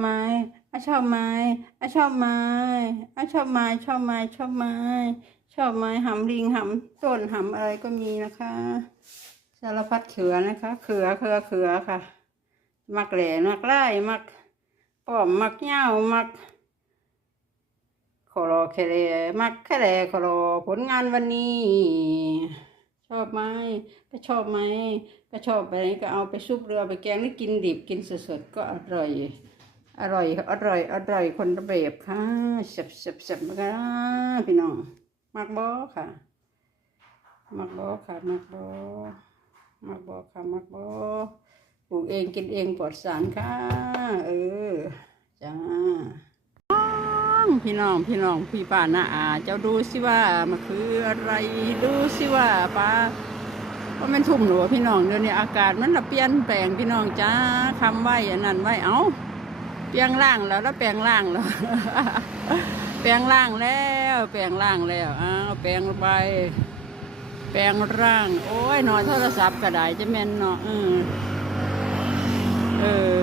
ไม้อชอบไม้อชอบไม้อชอบไม้ชอบไม้ชอบไม้ ชอบไม้หำลิงหำต้นหำอะไรก็มีนะคะสารพัดเขือนะคะ เขือเขือเขือค่ะ มักแหล่มักไล่มักป้อมมักเหย้ามักขอรอแคเลมักแคเลขอรอผลงานวันนี้ ชอบไหมก็ชอบไหมก็ชอบไปไหนก็เอาไปซุปเรือไปแกงหรือกินดิบกินสดๆก็อร่อย อร่อย อร่อย อร่อยคนละแบบค่ะเสบเสบเสบมากันนะพี่น้องมักบอค่ะ มักบอค่ะ มักบอมักบอค่ะ มักบอปลูกเองกินเองปลอดสารค่ะ เออ จ้า พี่น้องพี่น้องพี่ป้าน้าอาเจ้าดูสิว่ามันคืออะไรดูสิว่าป้าว่ามันทุ่มหนูพี่น้องเดี๋ยวนี้อากาศมันละเปลี่ยนแปลงพี่น้องจ้าคำไหวอันนั้นไหวเอ้า ปลงร่างแล้วแล้วแปลงร่างแล้วแปลงร่างแล้ว แปลงร่างแล้วอ้าวแปลงไป แปลงร่าง โอ้ยนอนโทรศัพท์ก็ได้จะแม่นเนาะเออเออ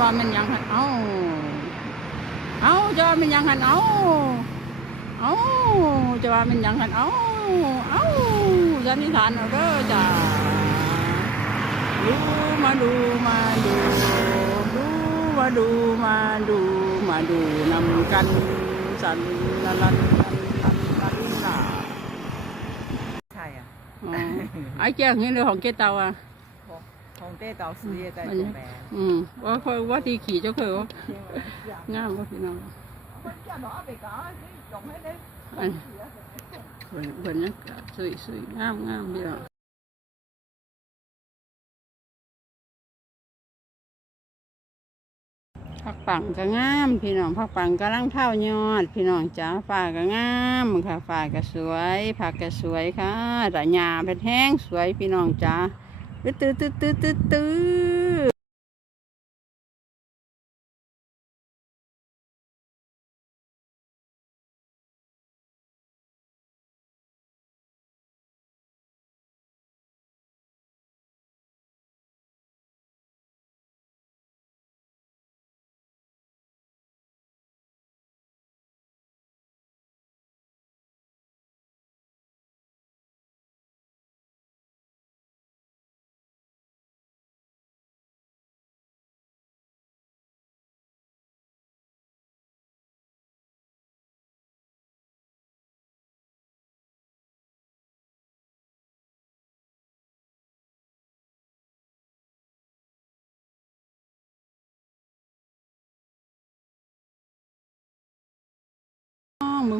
ว่ามันยังเอ้าเอา จะว่ามันยังหันเอาเอาจะว่ามันยังหันเอาเอายันนิษฐานเอาเด้อจะดูมาดูมาดูดูมาดูมาดูมาดูนำกันสันละลันไอ้แจ้งนี่เลยของเกตาอะของเต้เตาซื้อแต่แม่อืมว่าว่าที่ขี่เจ้าเคยว่างามว่าพี่น้อง อันเพิ่นเพิ่นนะสวยสวยงามงามพี่น้องผักปังก็งาม พี่น้องผักปังกำลังเท่ายอด พี่น้องจ้าฝ่าก็งามค่ะฝ่าก็สวยผักก็สวยค่ะแต่หญ้าเป็นแห้งสวยพี่น้องจ้าตื้อตื้อตื้อตื้อตื้อ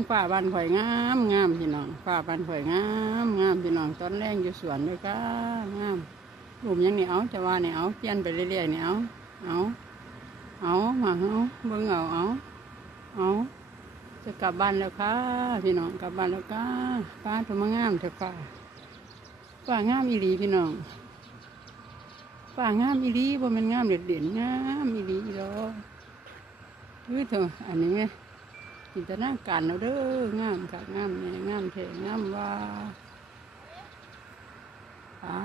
ฝ่าบ้านข่อยงามงามพี่น้องฝ่าบ้านข่อยงามงามพี่น้องตอนแรกอยู่สวนเลยก็งามรูมยังนี่เอาจะว่านี่เอาเปลี่ยนไปเรื่อยๆนี่เอาเอาเอามาเอาเบิ่งเอาเอาเอาจะกลับบ้านแล้วค่ะพี่น้องกลับบ้านแล้วค่ะป้าตัวมางามเถอะค่ะฝ่างามอีหลีพี่น้องฝ่างามอีหลีบ่แมันงามเด็ดเด่นๆงามอีหลีหรอเฮ้ยเถอะอันนี้ไง จินตนาการเอาเด้องามค่ะงามเนี่ยงามเท่งามว่าอ่า